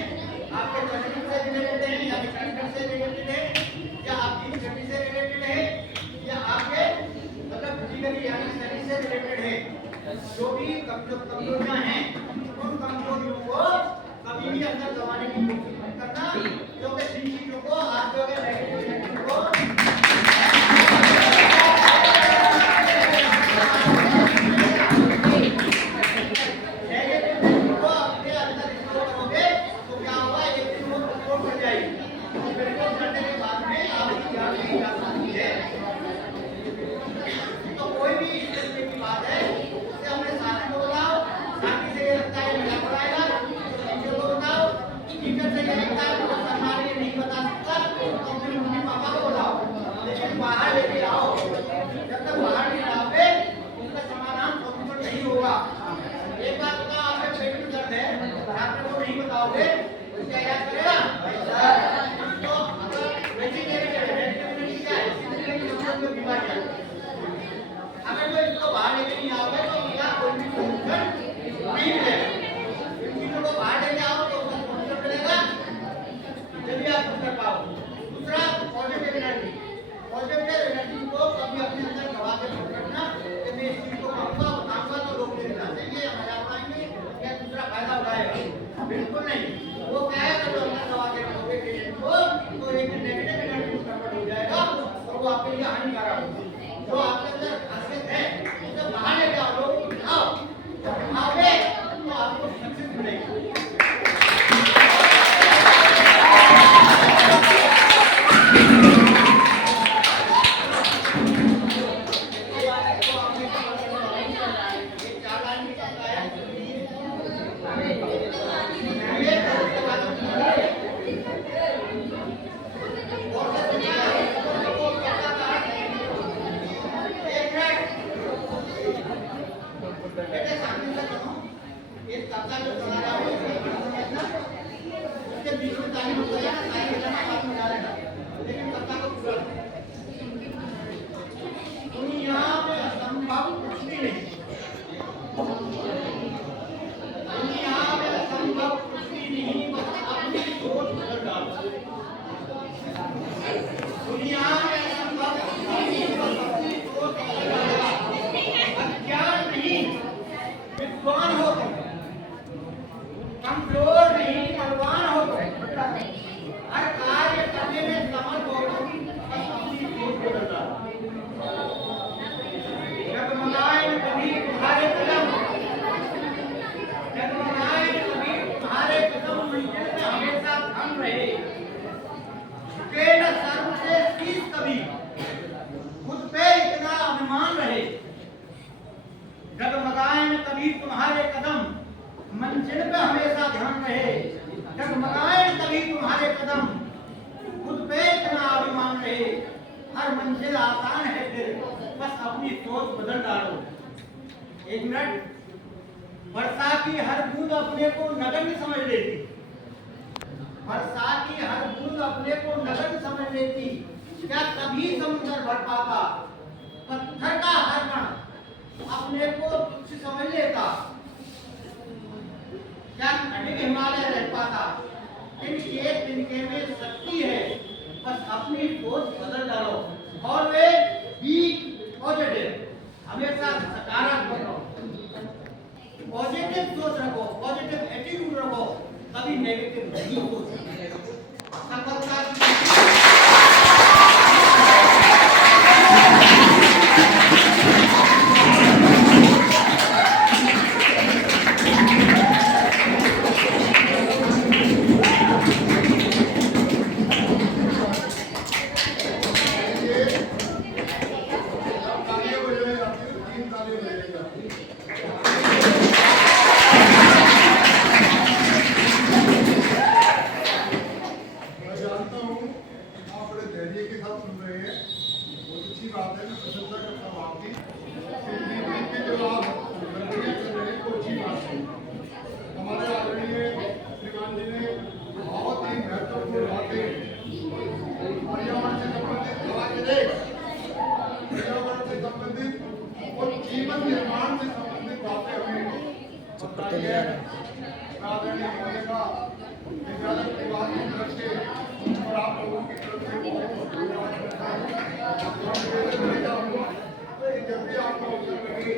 आपके चरित्र से रिलेटेड है या कैरेक्टर से रिलेटेड है या आपकी स्टडी से रिलेटेड है या आपके मतलब फिजिकली यानी शरीर से रिलेटेड है, जो भी कमजोरियां हैं उन कमजोरियों को कभी भी अंदर दबाने की कोशिश मत करना, क्योंकि जिन चीजों को आप जो है नेगेटिव एनर्जी को अपने अंदर स्टोर करोगे तो क्या होगा, एक दिन वो स्टोर कर जाएगी और बिल्कुल करने के बाद में आपकी जान नहीं जा सकती है। तो कोई भी इस तरीके की बात है उसे अपने साथी को बताओ, साथी से ये लगता है मेरा पड़ाएगा, टीचर को बताओ, टीचर से ये लगता है वो सरकार ये नहीं बता सकता तो अपने मम्मी पापा को बताओ, लेकिन बाहर लेके आओ। जब तक बाहर नहीं लाओगे उसका समाधान पॉसिबल नहीं होगा। एक बात का आपके पेट में दर्द है, डॉक्टर को नहीं बताओगे तो क्या इलाज करेगा? तो अगर वेजिटेरियन क्या है, बीमारियां, अगर तो इसको बाहर लेके नहीं आओगे तो उसका कोई भी सोल्यूशन नहीं मिलेगा। इन चीजों को बाहर लेके आओ तो उसका सोल्यूशन मिलेगा, जब आप कुछ कर पाओ। दूसरा पॉजिटिव एनर्जी, पॉजिटिव एनर्जी को कभी अपने अंदर दबा के मत रखना कि मैं इस चीज को करूंगा बताऊंगा तो लोग मेरे साथ देंगे, मजा उड़ाएंगे या दूसरा फायदा उठाएगा, बिल्कुल नहीं। वो क्या है, जब अंदर दबा के रखोगे पेशेंट को तो एक नेगेटिव एनर्जी कन्वर्ट हो जाएगा और वो आपके लिए हानिकारक होगा। जो आपके अंदर खासियत है उसे बाहर लेके आओ, लोगों को दिखाओ, जब दिखाओगे तो आपको सक्सेस मिलेगी। तुम्हारे कदम मंजिल पे हमेशा ध्यान रहे, डगमगाए कभी तुम्हारे कदम, खुद पे इतना अभिमान रहे, हर मंजिल आसान है फिर बस अपनी सोच बदल डालो। एक मिनट, वर्षा की हर बूंद अपने को नगण्य समझ लेती, वर्षा की हर बूंद अपने को नगण्य समझ लेती, क्या कभी समुद्र भर पाता, घर का हर कण अपने को तुच्छ समझ लेता, क्या घटिक हिमालय रह पाता? तिनके तिनके में शक्ति है, बस अपनी सोच बदल डालो। ऑलवेज बी पॉजिटिव, हमेशा सकारात्मक रहो, पॉजिटिव सोच रखो, पॉजिटिव एटीट्यूड रखो, कभी नेगेटिव नहीं सोचो। सफलता तालियां बजाई जाती है, 3 तालियां बजाई जाती है। मैं जानता हूँ आप बड़े धैर्य के साथ सुन रहे हैं, बहुत अच्छी बात है, मैं प्रशंसा करता हूँ आपकी। फिर भी जो आप प्रक्रिया कर रहे हैं वो अच्छी बात है। हमारे आदरणीय श्रीमान जी ने बहुत ही महत्वपूर्ण बातें पर्यावरण से संबंधित पर्यावरण से संबंधित और जीवन निर्माण से संबंधित बातें हमें बताई है। आदरणीय महोदय का विद्यालय परिवार की तरफ से और आप लोगों की तरफ से बहुत बहुत धन्यवाद करता हूँ। जब भी आपका अवसर लगे